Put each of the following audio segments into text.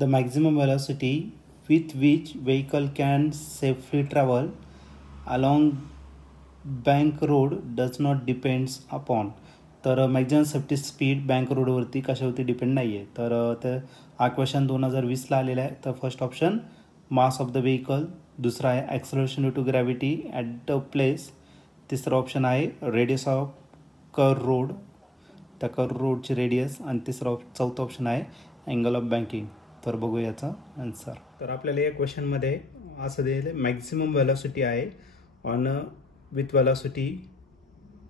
The maximum velocity with which vehicle can safely travel along bank road does not depends upon. तर maximum safety speed bank रोडवरती कशावरती depend नाही आहे. तर हा question 2020ला आलेला आहे. तर first option mass of the vehicle, दुसरा आहे acceleration due to gravity at the place, तिसरा ऑप्शन आहे रेडियस ऑफ कर रोड, त्या कर रोडची रेडियस, आणि चौथा ऑप्शन आहे अँगल ऑफ बँकिंग. तर बघू याचा आन्सर. तर आपल्याला या क्वेश्चनमध्ये असं दिलेलं आहे मॅक्झिमम व्हेलॉसिटी आहे on with velocity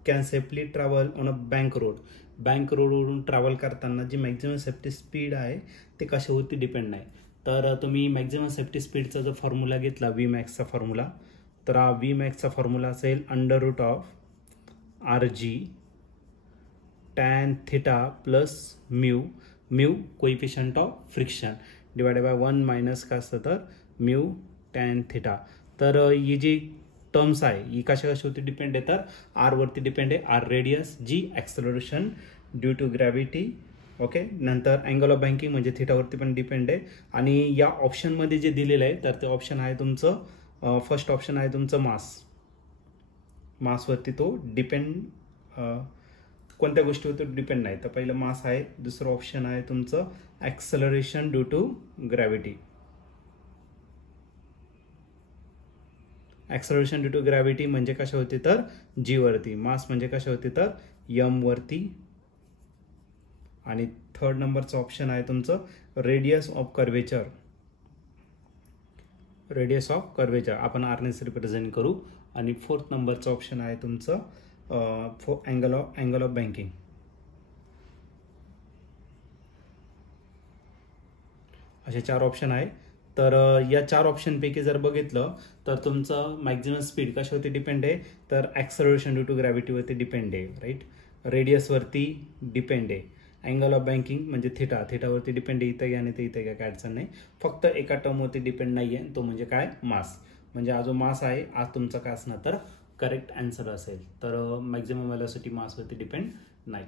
can safely travel on a bank road. Bank रोडवरून ट्रॅव्हल करताना जी मॅक्झिमम सेफ्टी स्पीड आहे ते कशावरती डिपेंड नाही. तर तुम्ही मॅक्झिमम सेफ्टी स्पीडचा जो फॉर्म्युला घेतला व्ही मॅक्सचा फॉर्म्युला, तर हा व्ही मॅक्सचा फॉर्म्युला असेल √RG tan theta plus mu coefficient of friction divided by 1 minus काय असतं तर म्यू tan थिटा. तर ही जी टर्म्स आहे ही कशावरती डिपेंड आहे तर आर वरती डिपेंड आहे. R radius, G acceleration due to gravity, okay. नंतर अँगल ऑफ बँकिंग म्हणजे थिटावरती पण डिपेंड आहे. आणि या ऑप्शनमध्ये जे दिलेलं आहे तर ते ऑप्शन आहे तुमचं फर्स्ट ऑप्शन आहे तुमचं मासवरती तो डिपेंड, कोणत्या गोष्टीवरती डिपेंड नाही. तर पहिलं मास आहे, दुसरं ऑप्शन आहे तुमचं acceleration due to gravity. Acceleration due to gravity म्हणजे कशा होती तर जी वरती, मास म्हणजे कशा होती तर यम वरती. आणि थर्ड नंबरचं ऑप्शन आहे तुमचं रेडियस ऑफ कर्वेचर. आपण आरनेस रिप्रेझेंट करू. आणि फोर्थ नंबरचं ऑप्शन आहे तुमचं अँगल ऑफ बँकिंग. असे 4 ऑप्शन आहे. तर या 4 ऑप्शनपैकी जर बघितलं तर तुमचं मॅक्झिमम स्पीड कशावरती डिपेंड आहे तर ॲक्सलरेशन ड्यू टू ग्रॅव्हिटीवरती डिपेंड आहे, राईट. रेडियसवरती डिपेंड आहे. अँगल ऑफ बँकिंग म्हणजे थिटावरती डिपेंड आहे. इथं आणि ते इथं काय अडचण नाही. फक्त एका टर्मवरती डिपेंड नाही आहे, तो म्हणजे काय मास. म्हणजे हा जो मास आहे आज तुमचा काय असणार तर करेक्ट आन्सर असेल. तर मॅक्झिमम व्हेलॉसिटी मासवरती डिपेंड नाही.